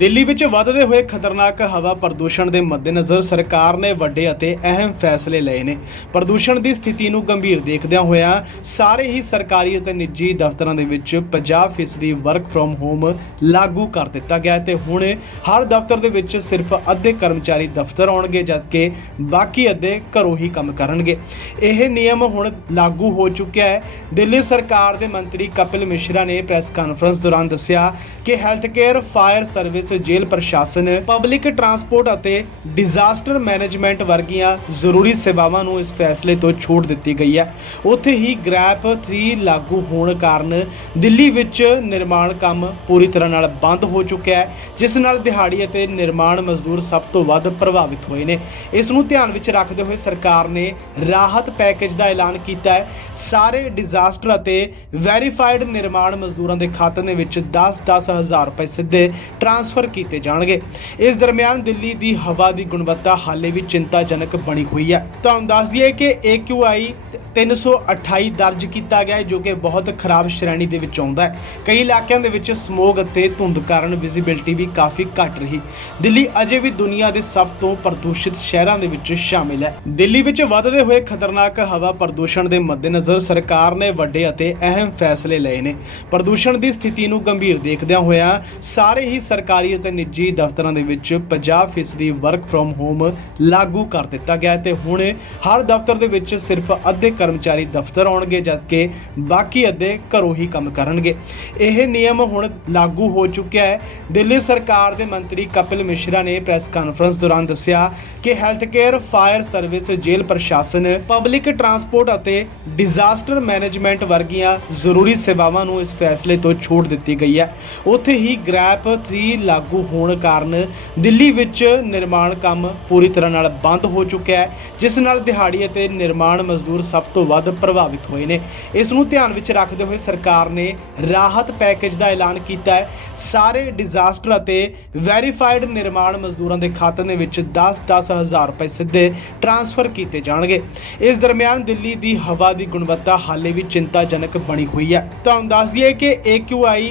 ਦਿੱਲੀ ਵਿੱਚ ਵੱਧਦੇ ਹੋਏ ਖਤਰਨਾਕ ਹਵਾ ਪ੍ਰਦੂਸ਼ਣ ਦੇ ਮੱਦੇਨਜ਼ਰ ਸਰਕਾਰ ਨੇ ਵੱਡੇ ਅਤੇ ਅਹਿਮ ਫੈਸਲੇ ਲਏ ਨੇ। ਪ੍ਰਦੂਸ਼ਣ ਦੀ ਸਥਿਤੀ ਨੂੰ ਗੰਭੀਰ ਦੇਖਦਿਆਂ ਹੋਇਆਂ ਸਾਰੇ ਹੀ ਸਰਕਾਰੀ ਅਤੇ ਨਿੱਜੀ ਦਫ਼ਤਰਾਂ ਦੇ ਵਿੱਚ 50% ਵਰਕ ਫਰਮ ਹੋਮ ਲਾਗੂ ਕਰ ਦਿੱਤਾ ਗਿਆ ਹੈ ਤੇ ਹੁਣ ਹਰ ਦਫ਼ਤਰ ਦੇ ਵਿੱਚ ਸਿਰਫ ਅੱਧੇ ਕਰਮਚਾਰੀ ਦਫ਼ਤਰ ਆਉਣਗੇ, ਜਦਕਿ ਬਾਕੀ ਅੱਧੇ ਘਰੋਂ ਹੀ ਕੰਮ ਕਰਨਗੇ। ਇਹ ਨਿਯਮ ਹੁਣ ਲਾਗੂ ਹੋ ਚੁੱਕਿਆ ਹੈ। ਦਿੱਲੀ ਸਰਕਾਰ ਦੇ ਮੰਤਰੀ ਕਪਿਲ ਮਿਸ਼ਰਾ ਨੇ ਪ੍ਰੈਸ ਕਾਨਫਰੰਸ ਦੌਰਾਨ ਦੱਸਿਆ ਕਿ health care fire service jail ਪ੍ਰਸ਼ਾਸਨ ਪਬਲਿਕ ਟਰਾਂਸਪੋਰਟ ਅਤੇ ਡਿਜ਼ਾਸਟਰ ਮੈਨੇਜਮੈਂਟ ਵਰਗੀਆਂ ਜ਼ਰੂਰੀ ਸੇਵਾਵਾਂ ਨੂੰ ਇਸ ਫੈਸਲੇ ਤੋਂ ਛੋਟ ਦਿੱਤੀ ਗਈ ਹੈ। ਉੱਥੇ ਹੀ ਗ੍ਰੈਪ 3 ਲਾਗੂ ਹੋਣ ਕਾਰਨ ਦਿੱਲੀ ਵਿੱਚ ਨਿਰਮਾਣ ਕੰਮ ਪੂਰੀ ਤਰ੍ਹਾਂ ਨਾਲ ਬੰਦ ਹੋ ਚੁੱਕਿਆ ਹੈ, ਜਿਸ ਨਾਲ ਦਿਹਾੜੀ ਅਤੇ ਨਿਰਮਾਣ ਮਜ਼ਦੂਰ ਸਭ ਤੋਂ ਵੱਧ ਪ੍ਰਭਾਵਿਤ ਹੋਏ ਨੇ। ਇਸ ਨੂੰ ਧਿਆਨ ਵਿੱਚ ਰੱਖਦੇ ਹੋਏ ਸਰਕਾਰ ਨੇ ਰਾਹਤ ਪੈਕੇਜ ਦਾ ਐਲਾਨ ਕੀਤਾ ਹੈ। ਸਾਰੇ ਡਿਜ਼ਾਸਟਰ ਅਤੇ ਵੈਰੀਫਾਈਡ ਨਿਰਮਾਣ ਮਜ਼ਦੂਰਾਂ ਦੇ ਖਾਤੇ ਦੇ ਵਿੱਚ 10-10 ਹਜ਼ਾਰ ਰੁਪਏ ਸਿੱਧੇ ਟ੍ਰਾਂਸਫਰ ਕੀਤੇ ਜਾਣਗੇ। ਇਸ ਦਰਮਿਆਨ ਦਿੱਲੀ ਦੀ ਹਵਾ ਦੀ ਗੁਣਵੱਤਾ ਹਾਲੇ ਵੀ ਚਿੰਤਾਜਨਕ ਬਣੀ ਹੋਈ ਹੈ। ਤੁਹਾਨੂੰ ਦੱਸ ਦਈਏ ਕਿ AQI 328 ਦਰਜ ਕੀਤਾ ਗਿਆ ਹੈ, ਜੋ ਕਿ ਬਹੁਤ ਖਰਾਬ ਸ਼੍ਰੇਣੀ ਦੇ ਵਿੱਚ ਆਉਂਦਾ ਹੈ। ਕਈ ਇਲਾਕਿਆਂ ਦੇ ਵਿੱਚ ਸਮੋਗ ਅਤੇ ਧੁੰਦ ਕਾਰਨ ਵਿਜ਼ਿਬਿਲਟੀ ਵੀ ਕਾਫੀ ਘੱਟ ਰਹੀ। ਦਿੱਲੀ ਅਜੇ ਵੀ ਦੁਨੀਆ ਦੇ ਸਭ ਤੋਂ ਪ੍ਰਦੂਸ਼ਿਤ ਸ਼ਹਿਰਾਂ ਦੇ ਵਿੱਚ ਸ਼ਾਮਿਲ ਹੈ। ਦਿੱਲੀ ਵਿੱਚ ਵੱਧਦੇ ਹੋਏ ਖਤਰਨਾਕ ਹਵਾ ਪ੍ਰਦੂਸ਼ਣ ਦੇ ਮੱਦੇਨਜ਼ਰ ਸਰਕਾਰ ਨੇ ਵੱਡੇ ਅਤੇ ਅਹਿਮ ਫੈਸਲੇ ਲਏ ਨੇ। ਪ੍ਰਦੂਸ਼ਣ ਦੀ ਸਥਿਤੀ ਨੂੰ ਗੰਭੀਰ ਦੇਖਦਿਆਂ ਹੋਇਆਂ ਸਾਰੇ ਹੀ ਸਰਕਾਰੀ ਅਤੇ ਨਿੱਜੀ ਦਫ਼ਤਰਾਂ ਦੇ ਵਿੱਚ 50% ਵਰਕ ਫਰਮ ਹੋਮ ਲਾਗੂ ਕਰ ਦਿੱਤਾ ਗਿਆ ਹੈ ਤੇ ਹੁਣ ਹਰ ਦਫ਼ਤਰ ਦੇ ਵਿੱਚ ਸਿਰਫ ਅੱਧੇ ਕਰਮਚਾਰੀ ਦਫ਼ਤਰ ਆਉਣਗੇ, ਜਦਕਿ ਬਾਕੀ ਅੱਧੇ ਘਰੋਂ ਹੀ ਕੰਮ ਕਰਨਗੇ। ਇਹ ਨਿਯਮ ਹੁਣ ਲਾਗੂ ਹੋ ਚੁੱਕਿਆ ਹੈ। ਦਿੱਲੀ ਸਰਕਾਰ ਦੇ ਮੰਤਰੀ ਕਪਿਲ ਮਿਸ਼ਰਾ ਨੇ ਪ੍ਰੈਸ ਕਾਨਫਰੰਸ ਦੌਰਾਨ ਦੱਸਿਆ ਕਿ health care, fire service, jail ਪ੍ਰਸ਼ਾਸਨ, ਪਬਲਿਕ ਟਰਾਂਸਪੋਰਟ ਅਤੇ ਡਿਜ਼ਾਸਟਰ ਮੈਨੇਜਮੈਂਟ ਵਰਗੀਆਂ ਜ਼ਰੂਰੀ ਸੇਵਾਵਾਂ ਨੂੰ ਇਸ ਫੈਸਲੇ ਤੋਂ ਛੋਟ ਦਿੱਤੀ ਗਈ ਹੈ। ਉੱਥੇ ਹੀ ਗ੍ਰੈਪ 3 ਲਾਗੂ ਹੋਣ ਕਾਰਨ ਦਿੱਲੀ ਵਿੱਚ ਨਿਰਮਾਣ ਕੰਮ ਪੂਰੀ ਤਰ੍ਹਾਂ ਨਾਲ ਬੰਦ ਹੋ ਚੁੱਕਿਆ ਹੈ, ਜਿਸ ਨਾਲ ਦਿਹਾੜੀ ਅਤੇ ਨਿਰਮਾਣ ਮਜ਼ਦੂਰ ਸਭ ਤੋਂ ਵੱਧ ਪ੍ਰਭਾਵਿਤ ਹੋਏ ਨੇ। ਇਸ ਨੂੰ ਧਿਆਨ ਵਿੱਚ ਰੱਖਦੇ ਹੋਏ ਸਰਕਾਰ ਨੇ ਰਾਹਤ ਪੈਕੇਜ ਦਾ ਐਲਾਨ ਕੀਤਾ ਹੈ। ਸਾਰੇ ਡਿਜ਼ਾਸਟਰ ਅਤੇ ਵੈਰੀਫਾਈਡ ਨਿਰਮਾਣ ਮਜ਼ਦੂਰਾਂ ਦੇ ਖਾਤੇ ਦੇ ਵਿੱਚ 10-10 ਹਜ਼ਾਰ ਰੁਪਏ ਸਿੱਧੇ ਟ੍ਰਾਂਸਫਰ ਕੀਤੇ ਜਾਣਗੇ। ਇਸ ਦਰਮਿਆਨ ਦਿੱਲੀ ਦੀ ਹਵਾ ਦੀ ਗੁਣਵੱਤਾ ਹਾਲੇ ਵੀ ਚਿੰਤਾਜਨਕ ਬਣੀ ਹੋਈ ਹੈ। ਤੁਹਾਨੂੰ ਦੱਸ ਦਈਏ ਕਿ AQI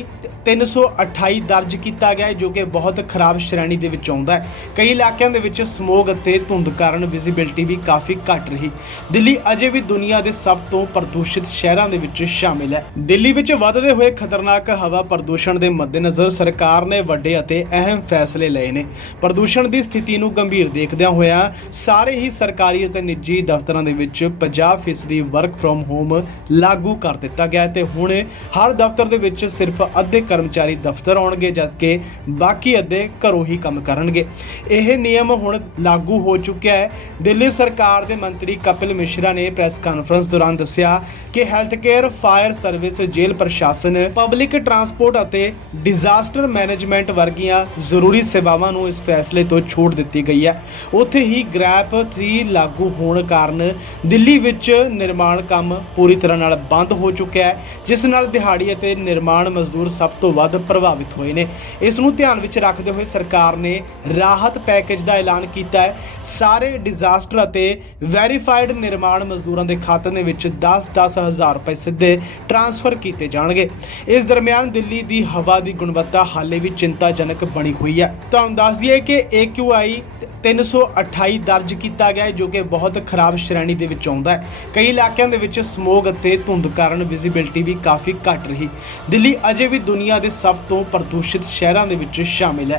328 ਦਰਜ ਕੀਤਾ ਗਿਆ ਹੈ, ਜੋ ਕਿ ਬਹੁਤ ਖਰਾਬ ਸ਼੍ਰੇਣੀ ਦੇ ਵਿੱਚ ਆਉਂਦਾ ਹੈ। ਕਈ ਇਲਾਕਿਆਂ ਦੇ ਵਿੱਚ ਸਮੋਗ ਅਤੇ ਧੁੰਦ ਕਾਰਨ ਵਿਜ਼ਿਬਿਲਟੀ ਵੀ ਕਾਫੀ ਘੱਟ ਰਹੀ। ਦਿੱਲੀ ਅਜੇ ਵੀ ਦੁਨੀਆ ਦੇ ਸਭ ਤੋਂ ਪ੍ਰਦੂਸ਼ਿਤ ਸ਼ਹਿਰਾਂ ਦੇ ਵਿੱਚ ਸ਼ਾਮਿਲ ਹੈ। ਦਿੱਲੀ ਵਿੱਚ ਵੱਧਦੇ ਹੋਏ ਖਤਰਨਾਕ ਹਵਾ ਪ੍ਰਦੂਸ਼ਣ ਦੇ ਮੱਦੇਨਜ਼ਰ ਸਰਕਾਰ ਨੇ ਵੱਡੇ ਅਤੇ ਅਹਿਮ ਫੈਸਲੇ ਲਏ ਨੇ। ਪ੍ਰਦੂਸ਼ਣ ਦੀ ਸਥਿਤੀ ਨੂੰ ਗੰਭੀਰ ਦੇਖਦਿਆਂ ਹੋਇਆਂ ਸਾਰੇ ਹੀ ਸਰਕਾਰੀ ਅਤੇ ਨਿੱਜੀ ਦਫ਼ਤਰਾਂ ਦੇ ਵਿੱਚ 50% ਵਰਕ ਫਰਮ ਹੋਮ ਲਾਗੂ ਕਰ ਦਿੱਤਾ ਗਿਆ ਹੈ ਤੇ ਹੁਣ ਹਰ ਦਫ਼ਤਰ ਦੇ ਵਿੱਚ ਸਿਰਫ ਅੱਧੇ ਕਰਮਚਾਰੀ ਦਫ਼ਤਰ ਆਉਣਗੇ, ਜਦਕਿ ਬਾਕੀ ਅੱਧੇ ਘਰੋਂ ਹੀ ਕੰਮ ਕਰਨਗੇ। ਇਹ ਨਿਯਮ ਹੁਣ ਲਾਗੂ ਹੋ ਚੁੱਕਿਆ ਹੈ। ਦਿੱਲੀ ਸਰਕਾਰ ਦੇ ਮੰਤਰੀ ਕਪਿਲ ਮਿਸ਼ਰਾ ਨੇ ਪ੍ਰੈਸ ਕਾਨਫਰੰਸ ਦੌਰਾਨ ਦੱਸਿਆ ਕਿ health care fire service, jail ਪ੍ਰਸ਼ਾਸਨ, ਪਬਲਿਕ ਟਰਾਂਸਪੋਰਟ ਅਤੇ ਡਿਜ਼ਾਸਟਰ ਮੈਨੇਜਮੈਂਟ ਵਰਗੀਆਂ ਜ਼ਰੂਰੀ ਸੇਵਾਵਾਂ ਨੂੰ ਇਸ ਫੈਸਲੇ ਤੋਂ ਛੋਟ ਦਿੱਤੀ ਗਈ ਹੈ। ਉੱਥੇ ਹੀ ਗ੍ਰੈਪ 3 ਲਾਗੂ ਹੋਣ ਕਾਰਨ ਦਿੱਲੀ ਵਿੱਚ ਨਿਰਮਾਣ ਕੰਮ ਪੂਰੀ ਤਰ੍ਹਾਂ ਨਾਲ ਬੰਦ ਹੋ ਚੁੱਕਿਆ ਹੈ, ਜਿਸ ਨਾਲ ਦਿਹਾੜੀ ਅਤੇ ਨਿਰਮਾਣ ਮਜ਼ਦੂਰ ਸਭ ਤੋਂ ਵੱਧ ਪ੍ਰਭਾਵਿਤ ਹੋਏ ਨੇ। ਇਸ ਨੂੰ ਧਿਆਨ ਵਿੱਚ ਰੱਖਦੇ ਹੋਏ ਸਰਕਾਰ ਨੇ ਰਾਹਤ ਪੈਕੇਜ ਦਾ ਐਲਾਨ ਕੀਤਾ ਹੈ। ਸਾਰੇ ਡਿਜ਼ਾਸਟਰ ਅਤੇ ਵੈਰੀਫਾਈਡ ਨਿਰਮਾਣ ਮਜ਼ਦੂਰਾਂ ਦੇ ਖਾਤੇ ਦੇ ਵਿੱਚ 10-10 ਹਜ਼ਾਰ ਰੁਪਏ ਸਿੱਧੇ ਟ੍ਰਾਂਸਫਰ ਕੀਤੇ ਜਾਣਗੇ। ਇਸ ਦਰਮਿਆਨ ਦਿੱਲੀ ਦੀ ਹਵਾ ਦੀ ਗੁਣਵੱਤਾ ਹਾਲੇ ਵੀ ਚਿੰਤਾਜਨਕ ਬਣੀ ਹੋਈ ਹੈ। ਤੁਹਾਨੂੰ ਦੱਸ ਦਈਏ ਕਿ AQI 328 ਦਰਜ ਕੀਤਾ ਗਿਆ ਹੈ, ਜੋ ਕਿ ਬਹੁਤ ਖਰਾਬ ਸ਼੍ਰੇਣੀ ਦੇ ਵਿੱਚ ਆਉਂਦਾ ਹੈ। ਕਈ ਇਲਾਕਿਆਂ ਦੇ ਵਿੱਚ ਸਮੋਗ ਅਤੇ ਧੁੰਦ ਕਾਰਨ ਵਿਜ਼ਿਬਿਲਟੀ ਵੀ ਕਾਫੀ ਘੱਟ ਰਹੀ। ਦਿੱਲੀ ਅਜੇ ਵੀ ਦੁਨੀਆ ਦੁਨੀਆ ਦੇ ਸਭ ਤੋਂ ਪ੍ਰਦੂਸ਼ਿਤ ਸ਼ਹਿਰਾਂ ਦੇ ਵਿੱਚ ਸ਼ਾਮਿਲ ਹੈ।